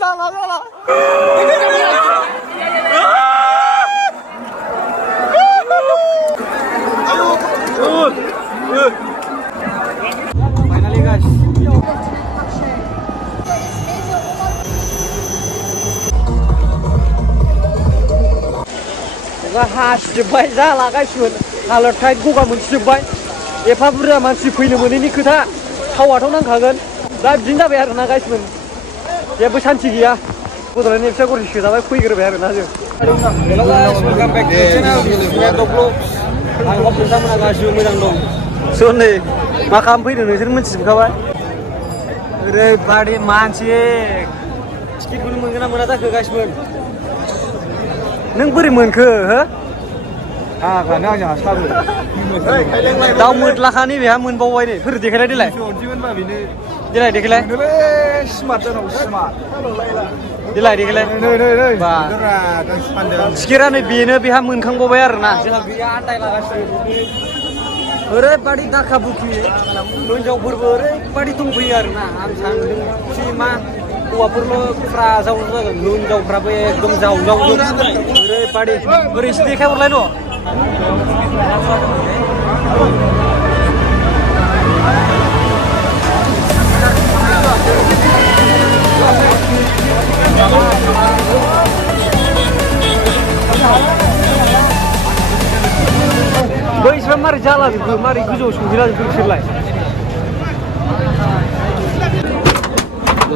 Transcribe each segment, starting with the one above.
जाला जाला finally guys हासिजोब्बाय जाला गाइसमोन हालोद टाइट गगा मोनसिजोब्बाय एफा बुरजा मानसि फैनो मोनैनि खोथा थावाथ' नांखागोन दा बिदिनो जाबाय आरोना गाइसमोन जेबो सान्थि गैया बड'लेण्ड एफसिया गरसे सोजाबाय फैग्रोबाय आरोना जों hello' guys welcome back to channel आं हप नोंथांमोना गासिबो मोजां दं स' नै मा खालामफैदों नोंसोर मिथिजोबखाबाय ओरैबादि मानसि टिकेटखौनो मोनगोन ना मोना जाखो गाइसमोन नों बोरै मोनखो हो हाग्रानो आंजों हास्लाबो दाउ मोद्लाखानि बेहा मोनबावबाय नै फोर देखायलाय देलाय देलाय देखायलाय स्मार्ट जानांगौ स्मार्ट देलाय देखायलाय बा टिकेटआ नै बेनो बेहा मोनखांबावबाय आरोना जोंहा गैया आन्दायलागासिनो ओरैबादि दाखा बुखि हिनजावफोरबो ओरैबादि दंफैयो आरोना आं सानदों खि मा हौवाफोरल' फ्रा जाव जागोन हिनजावफ्राबो एकदम जावजावजोब ओरैबादि ओरैसो देखायहरलाय न' बैसोर मारै जाला जोबखो मारै गोजौआव सौहैला जोबखो बिसोरलाय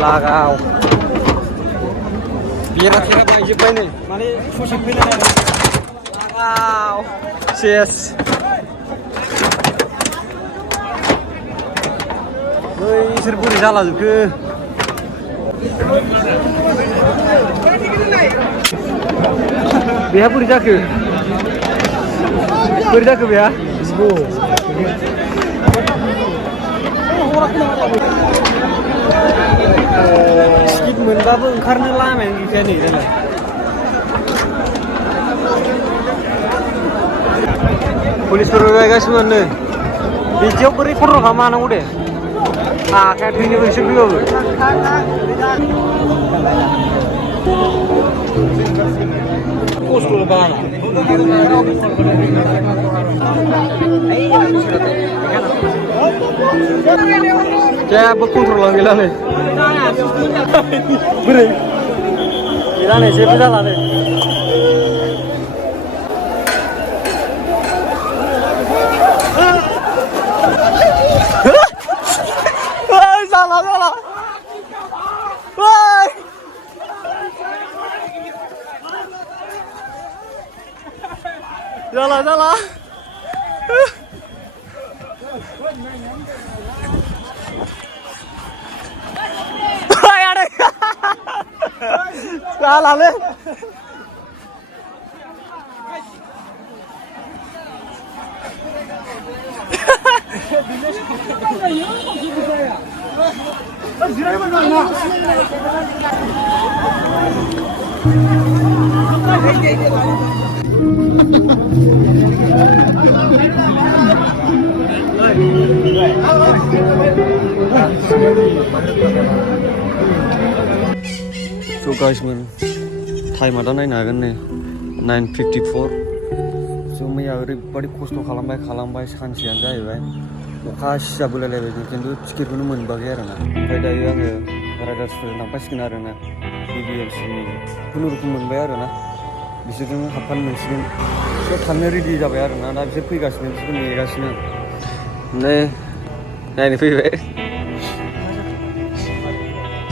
लागाव बेरा थेरा बायजोब्बाय नै माने ससे फैलाय आरो लागाव सेस बैसोर बोरै जाला जोबखो बेहा बोरै जाखो बोरै जाखो बेहा टिकेट मोनबाबो ओंखारनो लामायानो गैखाया नै दालाय पुलिसफोर गायगासिनो नै बिदियाव बोरै खन्ट्रल खालामनो हानांगौ दे आखाया थैनोबो एसे फैबाबो खस्थ' बाना जेबो कन्ट्रलानो गैला नै बोरै गैला नै जेबो जाला नै जाला जाला जाला जाला जालालै So guys man, टाइमा दा नायनो हागोन नै 9:54 जों मैया ओरैबादि खस्थ' खालामबाय सानसेयानो जाहैबाय अखा सिजा बोलायलायबाय जों खिन्थु टिकेटखौनो मोनबाखै आरोना ओमफ्राय दायो आङो राइडार्सफोरजों थांफासिगोन आरोना BBMCनि खुनुरुखुम मोनबाय आरोना बिसोरजों हाबफानो मोनसिगोन बिसोर थांनो रेडि जाबाय आरोना दा बिसोर फैगासिनो बिसोरखौ नेगासिनो नायनो फैबाय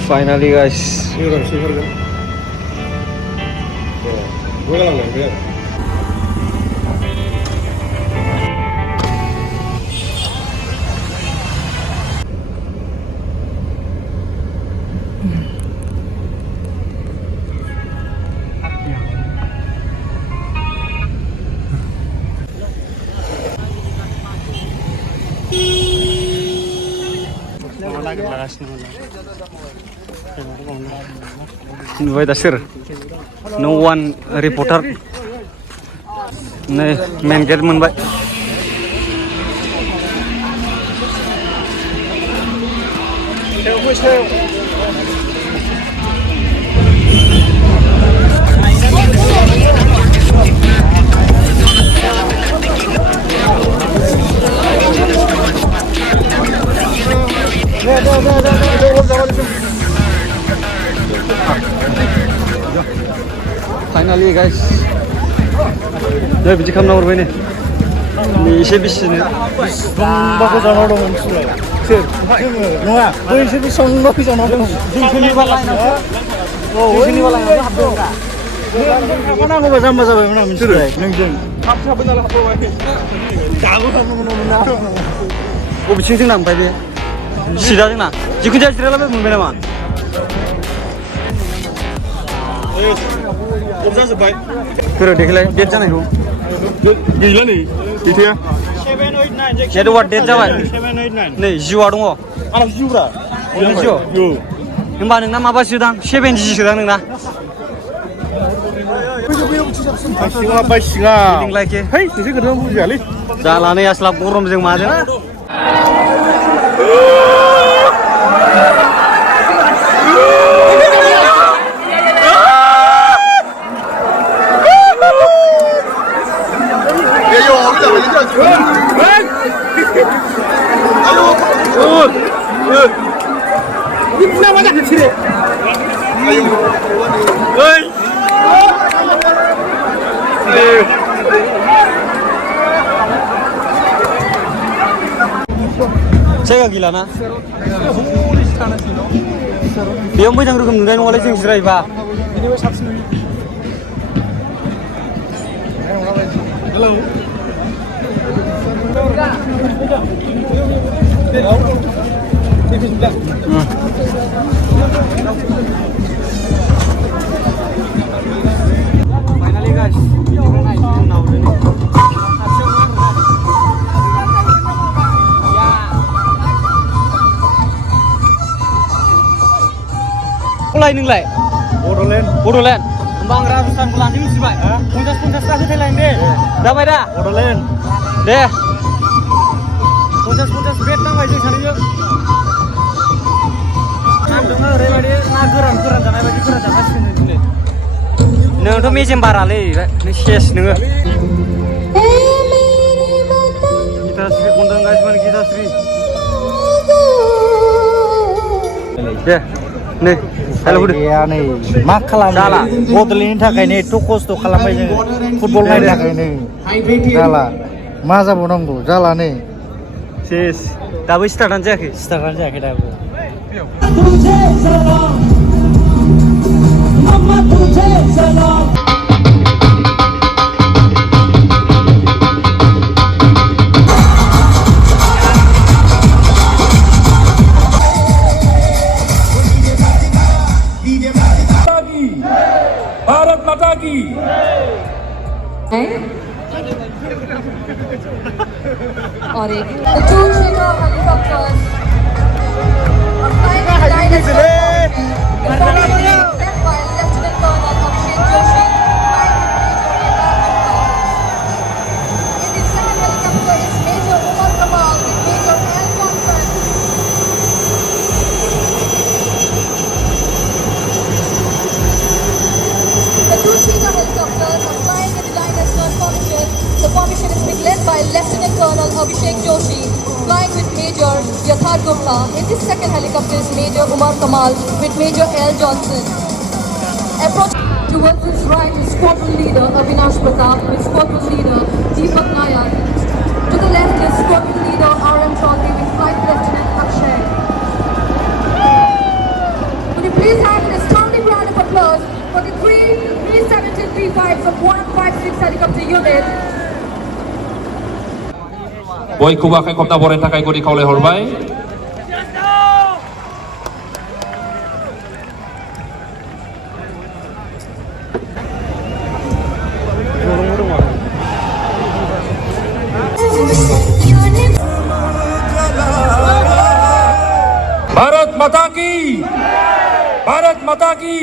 फाइनालि गाइस नुबाय दा सोर नो वान रिपर्टार नै मेन गेट मोनबाय Finally guys, 네 비지 감 나오러 보이네. 이 셰비씨는 먹고 전화 오면 싫어. 영아, 너 이제 성공하기 전화 오면 생선이 발라이나? 생선이 발라이나 합병가. 하나 먹어 잠만 잡으면 하면 싫어. 냉정. 밥 잡은 날 하고 와. 다고 하면 나. 뭐 비칭생 남 바이비. 시다증나. 지금 잘 들어라면 뭐 매나마. 그래 देखले डेट जानाय हो गैला नै गैथाया 789 जेड वाट डेट जाबाय 789 नै जिउआ दङ आंना जिउब्रा जिउ होमबा नोंना माबा सोदां 7G सोदां नोंना सिङा बाय सिङा गिदिं लायके है नोंसो गोदान बुजियालै जालानै आस्ला गरमजों माजों जायगा गैलाना बेयाव मोजां रोखोम नुनाय नङालै जों जिरायबा hello Finally guys, Kulai nilai. Bodoland. Bang ratusan bulan ini sih, Pak. 50 aku Thailand deh. Dah, Pak dah. Bodoland. Deh. 50 bet nang bae जों सानैजों. नाम दङ ओरैबायदि ना गोरान जानाय बायदि गोरान जागासिनो दिनै. नोंथ' मेजेम बारालै, नों सेस नोङो. Gitasri kondang guys, mana Gitasri? Deh. Nih, hello udah. Iya nih, mak खालामनो बदलेनि थाखायनो एथ' खस्थ' खालामबाय जोङो फुटबल नायनो थाखायनो जाला मा जाबावनांगौ जाला नै सेस दाबो स्टार्टआनो जायाखै दाबो भारत माता की और एक the two Shiga helicopters are flying in line as well. Performing led by Lieutenant Colonel Abhishek Joshi, flying with Major Eva Gupta. In the second helicopter is Major Umar Kamal with Major L. Johnson. The two Shiga helicopters are flying in the line as well formation. The formation is being led by Lieutenant Colonel Abhishek Joshi, flying with Major Yathar Gupta. In this second helicopter is Major Umar Kamal with Major L. Johnson. Approach towards his right is Squadron Leader Avinash Pratap with Squadron Leader Deepak Nayak. To the left is Squadron Leader R.M. Chaudhary with Flight Lieutenant Akshay. Would you please have an astounding round of applause for the 373 of 156 helicopter unit. बयखौबो आखाइ खबना बरायनो थाखाय गुरै खावलायहरबाय भारत माता की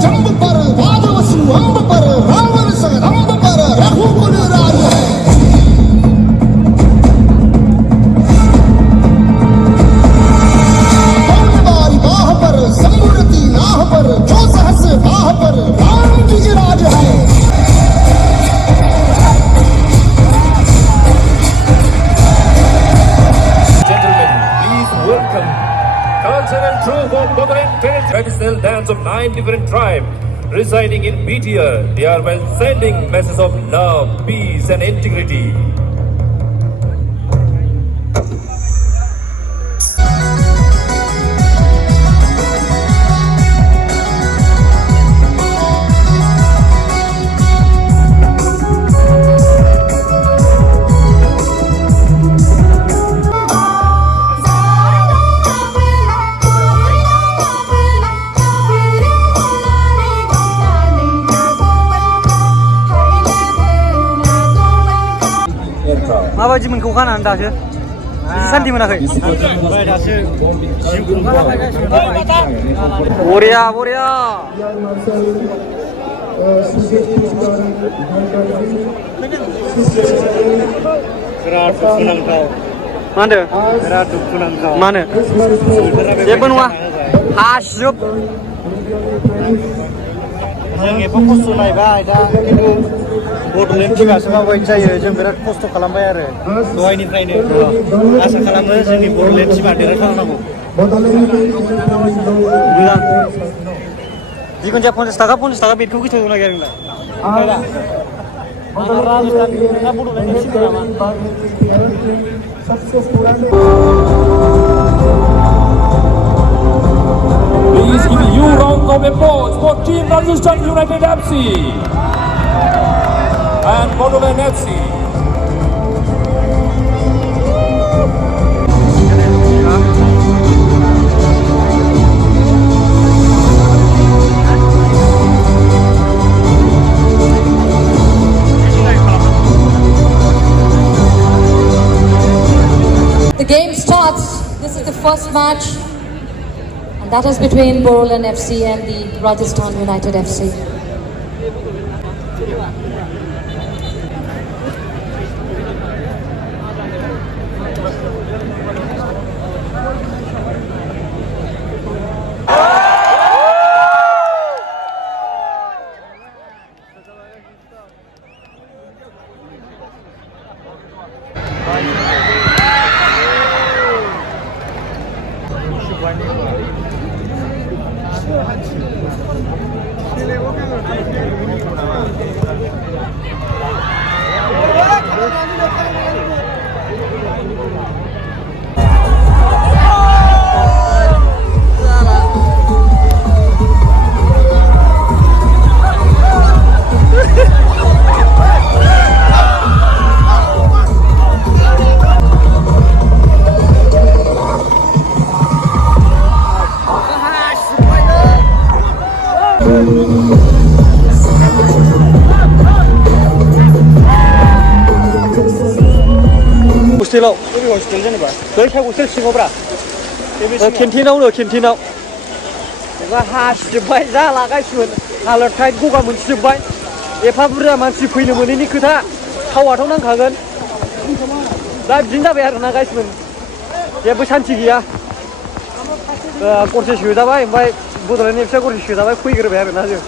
जंग पर different tribes residing in BTR. They are well sending messages of love, peace, and integrity. माबायदि मोनखौ खानानै दासो सान्थि मोनाखै ओमफ्राय दासो जिउ बरिया बरिया बिराद दुखुनांथाव मा होनदों बिराद दुखुनांथाव मा होनो जेबो नङा हासिजोब जों एफा खस्थ' नायबाय दा खिन्थु बड'लेण्ड टिमासो माबायदि जायो जों बिराद खस्थ' खालामबाय आरो दहायनिफ्रायनो आसा खालामो जोंनि बड'लेण्ड टिमा देरहाथारनांगौ मोजां जिखुनु जाया 50 थाखा बेटखौ गोसोआव दंना गैया नोंलाय राजस्थान ना बड'लेण्ड एफसि नामा Please give a huge round of applause for Team Rajasthan United FC and Bodoland FC. The game starts. This is the first match, and that is between Bodoland FC and the Rajasthan United FC. हस्टेलाव hostel जेनेबा बै साइ hostel सिङावब्रा केन्टिनावनो केन्टिनाव एबा हासिजोब्बाय जालागासिनो हालोद tight गगा मोनसिजोब्बाय एफा बुरजा मानसि फैनो मोनैनि खोथा थावाथ' नांखागोन दा बिदिनो जाबाय आरोना गाइसमोन जेबो सान्थि गैया गरसे सोजाबाय ओमफ्राय बड'लेण्ड एफसिया गरसे सोजाबाय फैग्रोबाय आरोना जों